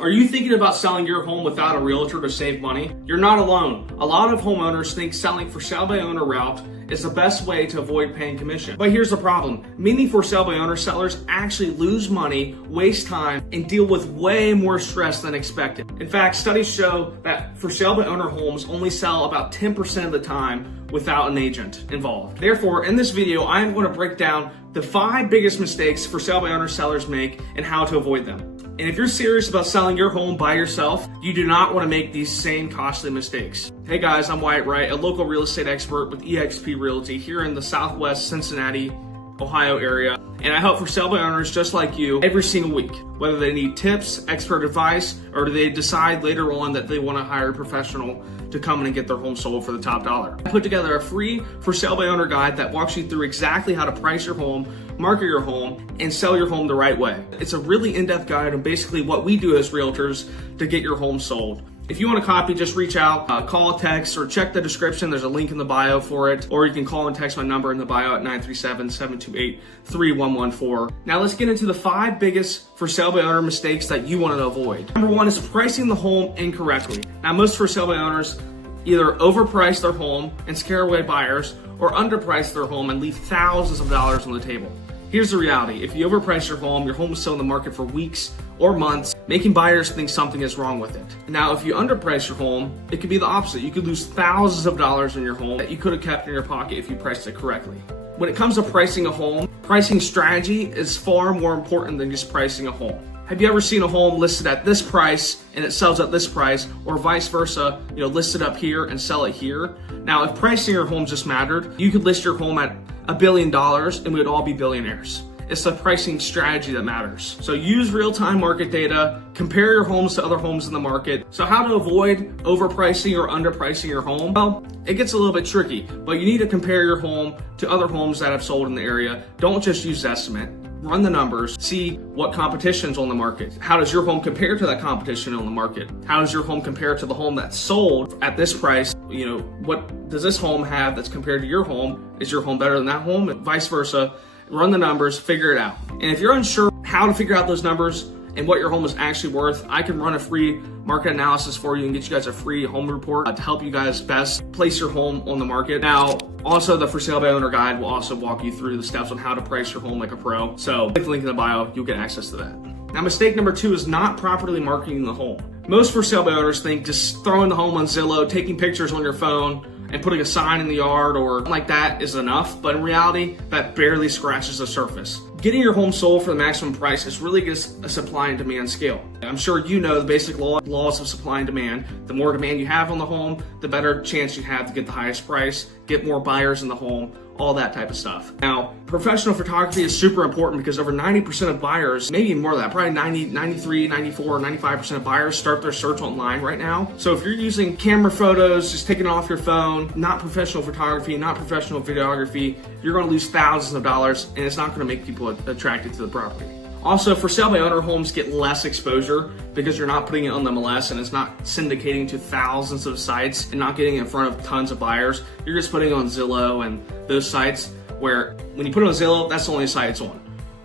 Are you thinking about selling your home without a realtor to save money? You're not alone. A lot of homeowners think selling for sale by owner route is the best way to avoid paying commission. But here's the problem. Many for sale by owner sellers actually lose money, waste time, and deal with way more stress than expected. In fact, studies show that for sale by owner homes only sell about 10% of the time without an agent involved. Therefore, in this video, I am going to break down the 5 biggest mistakes for sale by owner sellers make and how to avoid them. And if you're serious about selling your home by yourself, you do not want to make these same costly mistakes. Hey guys, I'm Wyatt Wright, a local real estate expert with eXp Realty here in the Southwest Cincinnati, Ohio area. And I help for sale by owners just like you every single week, whether they need tips, expert advice, or do they decide later on that they want to hire a professional to come in and get their home sold for the top dollar. I put together a free for sale by owner guide that walks you through exactly how to price your home, market your home, and sell your home the right way. It's a really in-depth guide on basically what we do as realtors to get your home sold. If you want a copy, just reach out, call, text, or check the description. There's a link in the bio for it, or you can call and text my number in the bio at 937-728-3114. Now let's get into the 5 biggest for sale by owner mistakes that you want to avoid. Number 1 is pricing the home incorrectly. Now most for sale by owners either overprice their home and scare away buyers, or underprice their home and leave thousands of dollars on the table. Here's the reality. If you overprice your home is still in the market for weeks or months, making buyers think something is wrong with it. Now, if you underprice your home, it could be the opposite. You could lose thousands of dollars in your home that you could have kept in your pocket if you priced it correctly. When it comes to pricing a home, pricing strategy is far more important than just pricing a home. Have you ever seen a home listed at this price and it sells at this price, or vice versa, listed up here and sell it here? Now, if pricing your home just mattered, you could list your home at $1 billion and we would all be billionaires. It's the pricing strategy that matters. So use real-time market data, compare your homes to other homes in the market. So how to avoid overpricing or underpricing your home? Well, it gets a little bit tricky, but you need to compare your home to other homes that have sold in the area. Don't just use estimate. Run the numbers, see what competition's on the market. How does your home compare to that competition on the market? How does your home compare to the home that's sold at this price? What does this home have that's compared to your home? Is your home better than that home? And vice versa. Run the numbers, figure it out. And if you're unsure how to figure out those numbers and what your home is actually worth, I can run a free market analysis for you and get you guys a free home report to help you guys best place your home on the market. Now, also the for sale by owner guide will also walk you through the steps on how to price your home like a pro. So click the link in the bio, you'll get access to that. Now, mistake number 2 is not properly marketing the home. Most for sale by owners think just throwing the home on Zillow, taking pictures on your phone, and putting a sign in the yard or something like that is enough, but in reality, that barely scratches the surface. Getting your home sold for the maximum price is really just a supply and demand scale. I'm sure you know the basic laws of supply and demand. The more demand you have on the home, the better chance you have to get the highest price, get more buyers in the home, all that type of stuff. Now, professional photography is super important because over 90% of buyers, maybe more than that, probably 90, 93, 94, 95% of buyers start their search online right now. So if you're using camera photos, just taking it off your phone, not professional photography, not professional videography, you're gonna lose thousands of dollars and it's not gonna make people attracted to the property. Also, for sale by owner homes get less exposure because you're not putting it on the MLS and it's not syndicating to thousands of sites and not getting in front of tons of buyers. You're just putting it on Zillow and those sites where when you put it on Zillow, that's the only site it's on.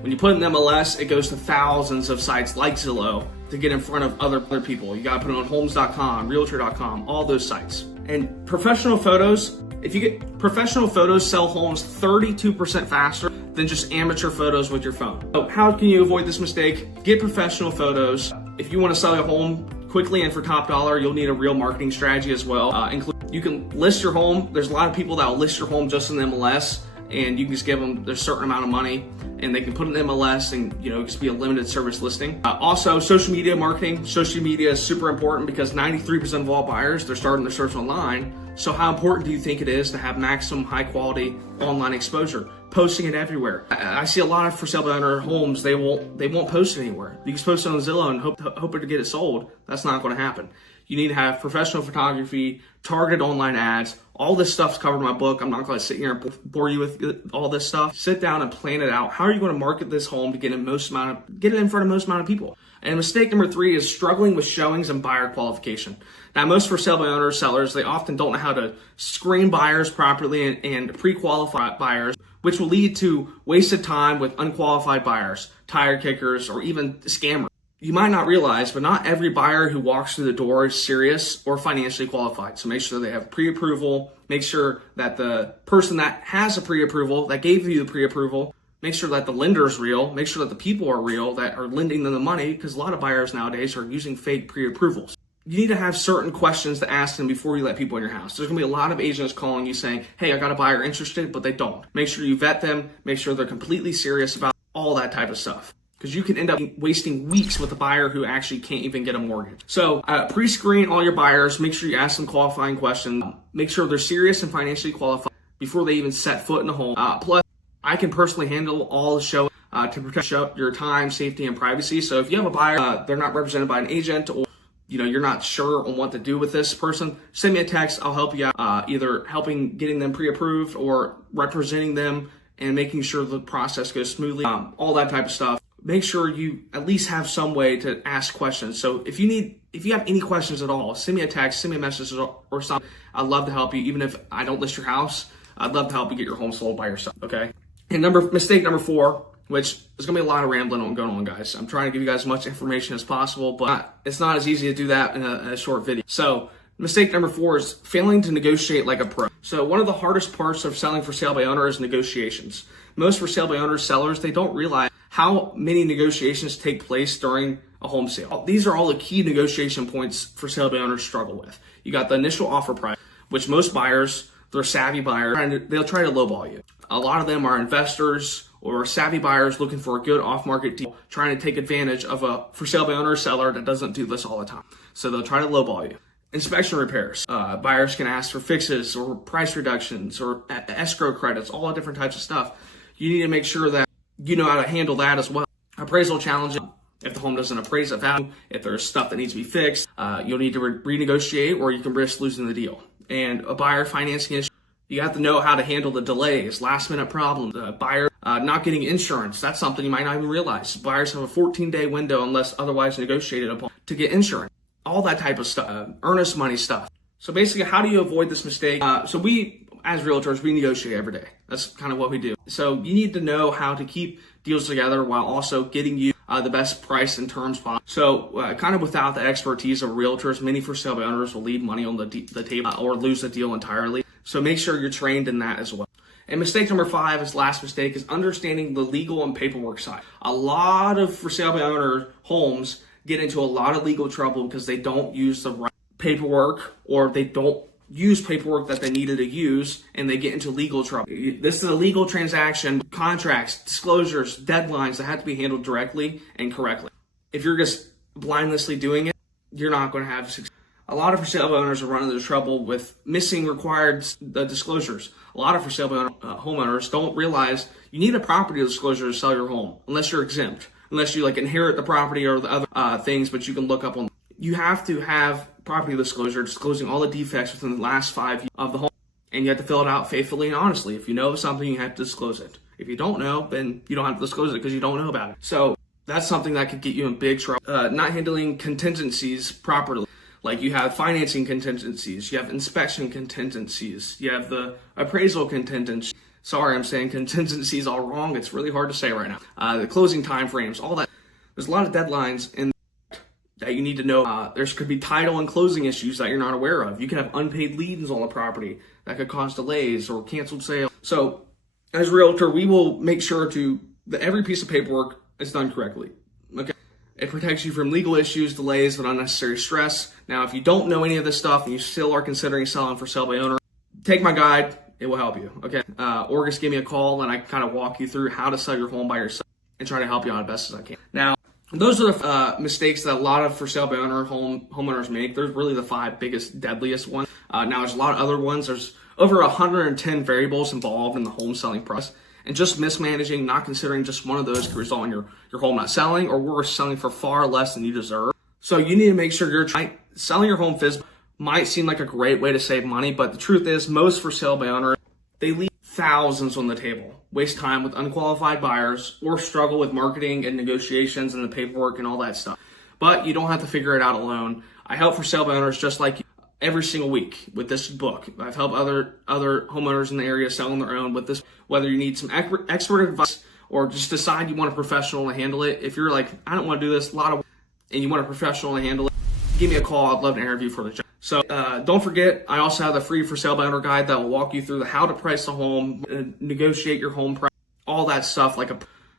When you put it in MLS, it goes to thousands of sites like Zillow to get in front of other people. You gotta put it on homes.com, realtor.com, all those sites. And professional photos, if you get professional photos sell homes 32% faster than just amateur photos with your phone. So how can you avoid this mistake? Get professional photos. If you want to sell your home quickly and for top dollar, you'll need a real marketing strategy as well. You can list your home. There's a lot of people that will list your home just in the MLS, and you can just give them a certain amount of money and they can put it in MLS and just be a limited service listing. Also, social media marketing. Social media is super important because 93% of all buyers, they're starting their search online. So how important do you think it is to have maximum high quality online exposure? Posting it everywhere. I see a lot of for sale by owner homes, they won't post it anywhere. You just post it on Zillow and hope to get it sold. That's not going to happen. You need to have professional photography, targeted online ads. All this stuff's covered in my book. I'm not going to sit here and bore you with all this stuff. Sit down and plan it out. How are you going to market this home to get it in front of most amount of people? And mistake number 3 is struggling with showings and buyer qualification. Now, most for sale by owner sellers, they often don't know how to screen buyers properly and pre-qualify buyers, which will lead to wasted time with unqualified buyers, tire kickers, or even scammers. you might not realize, but not every buyer who walks through the door is serious or financially qualified. So make sure they have pre-approval. Make sure that the person that has a pre-approval, that gave you the pre-approval, make sure that the lender is real. Make sure that the people are real that are lending them the money, because a lot of buyers nowadays are using fake pre-approvals. You need to have certain questions to ask them before you let people in your house. There's going to be a lot of agents calling you saying, hey, I got a buyer interested, but they don't. Make sure you vet them. Make sure they're completely serious about all that type of stuff, because you can end up wasting weeks with a buyer who actually can't even get a mortgage. So pre-screen all your buyers. Make sure you ask them qualifying questions. Make sure they're serious and financially qualified before they even set foot in the home. Plus, I can personally handle all the show to protect your time, safety, and privacy. So if you have a buyer, they're not represented by an agent, or you're not sure on what to do with this person, send me a text. I'll help you out, either helping getting them pre-approved or representing them and making sure the process goes smoothly, all that type of stuff. Make sure you at least have some way to ask questions. So if you have any questions at all, send me a text, send me a message or something. I'd love to help you. Even if I don't list your house, I'd love to help you get your home sold by yourself, okay? And mistake number 4, which is going to be a lot of rambling going on, guys. I'm trying to give you guys as much information as possible, but it's not as easy to do that in a short video. So mistake number 4 is failing to negotiate like a pro. So one of the hardest parts of selling for sale by owner is negotiations. Most for sale by owner sellers, they don't realize how many negotiations take place during a home sale. These are all the key negotiation points for sale by owners struggle with. You got the initial offer price, which most buyers, they're savvy buyers, they'll try to lowball you. A lot of them are investors or savvy buyers looking for a good off-market deal, trying to take advantage of a for sale by owner seller that doesn't do this all the time. So they'll try to lowball you. Inspection repairs. Buyers can ask for fixes or price reductions or escrow credits, all the different types of stuff. You need to make sure that you know how to handle that as well. Appraisal challenges. If the home doesn't appraise at value, if there's stuff that needs to be fixed, you'll need to renegotiate, or you can risk losing the deal. And a buyer financing issue, you have to know how to handle the delays, last minute problems, buyer not getting insurance. That's something you might not even realize. Buyers have a 14-day window unless otherwise negotiated upon to get insurance. All that type of stuff, earnest money stuff. So basically, how do you avoid this mistake? So we, as realtors, we negotiate every day. That's kind of what we do. So you need to know how to keep deals together while also getting you the best price and terms possible. So kind of without the expertise of realtors, many for sale by owners will leave money on the table or lose the deal entirely. So make sure you're trained in that as well. And mistake number 5 is last mistake is understanding the legal and paperwork side. A lot of for sale by owner homes get into a lot of legal trouble because they don't use the right paperwork, or they don't use paperwork that they needed to use, and they get into legal trouble. This is a legal transaction, contracts, disclosures, deadlines that have to be handled directly and correctly. If you're just blindlessly doing it, you're not going to have success. A lot of for sale by owners are running into trouble with missing required disclosures. A lot of for sale by homeowners don't realize you need a property disclosure to sell your home, unless you're exempt, unless you inherit the property or the other things, but you can look up on. You have to have property disclosure disclosing all the defects within the last 5 years of the home, and you have to fill it out faithfully and honestly. If you know something, you have to disclose it. If you don't know, then you don't have to disclose it because you don't know about it. So that's something that could get you in big trouble. Not handling contingencies properly. Like, you have financing contingencies, you have inspection contingencies, you have the appraisal contingency. Sorry, I'm saying contingencies all wrong. It's really hard to say right now. The closing time frames, all that. There's a lot of deadlines in that you need to know. There could be title and closing issues that you're not aware of. You can have unpaid liens on the property that could cause delays or canceled sales. So as a realtor, we will make sure that every piece of paperwork is done correctly. Okay. It protects you from legal issues, delays, and unnecessary stress. Now, if you don't know any of this stuff and you still are considering selling for sale by owner, take my guide. It will help you, okay? Or just give me a call and I kind of walk you through how to sell your home by yourself and try to help you out as best as I can. Now, those are the mistakes that a lot of for sale by owner homeowners make. They're really the 5 biggest, deadliest ones. Now, there's a lot of other ones. There's over 110 variables involved in the home selling process. And just mismanaging, not considering just one of those could result in your home not selling, or worse, selling for far less than you deserve. So you need to make sure you're selling your home physically. Might seem like a great way to save money, but the truth is most for sale by owner, they leave thousands on the table, waste time with unqualified buyers, or struggle with marketing and negotiations and the paperwork and all that stuff. But you don't have to figure it out alone. I help for sale by owners just like you every single week with this book. I've helped other homeowners in the area sell on their own with this, whether you need some expert advice or just decide you want a professional to handle it. If you're like, I don't want to do this, and you want a professional to handle it, give me a call. I'd love to interview for the job. So don't forget, I also have the free for sale by owner guide that will walk you through the how to price the home, negotiate your home price, all that stuff.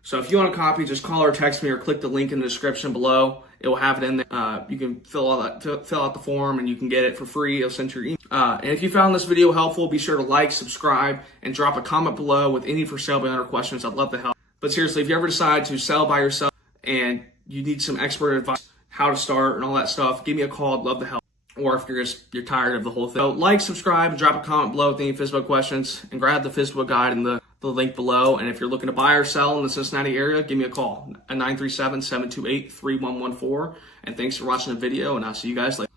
So if you want a copy, just call or text me or click the link in the description below. It will have it in there. You can fill out the form and you can get it for free. It'll send your email. And if you found this video helpful, be sure to like, subscribe, and drop a comment below with any for sale by owner questions. I'd love to help. But seriously, if you ever decide to sell by yourself and you need some expert advice, how to start and all that stuff, give me a call. I'd love to help. Or if you're tired of the whole thing. So like, subscribe, and drop a comment below with any FSBO questions, and grab the FSBO guide in the link below. And if you're looking to buy or sell in the Cincinnati area, give me a call at 937-728-3114. And thanks for watching the video, and I'll see you guys later.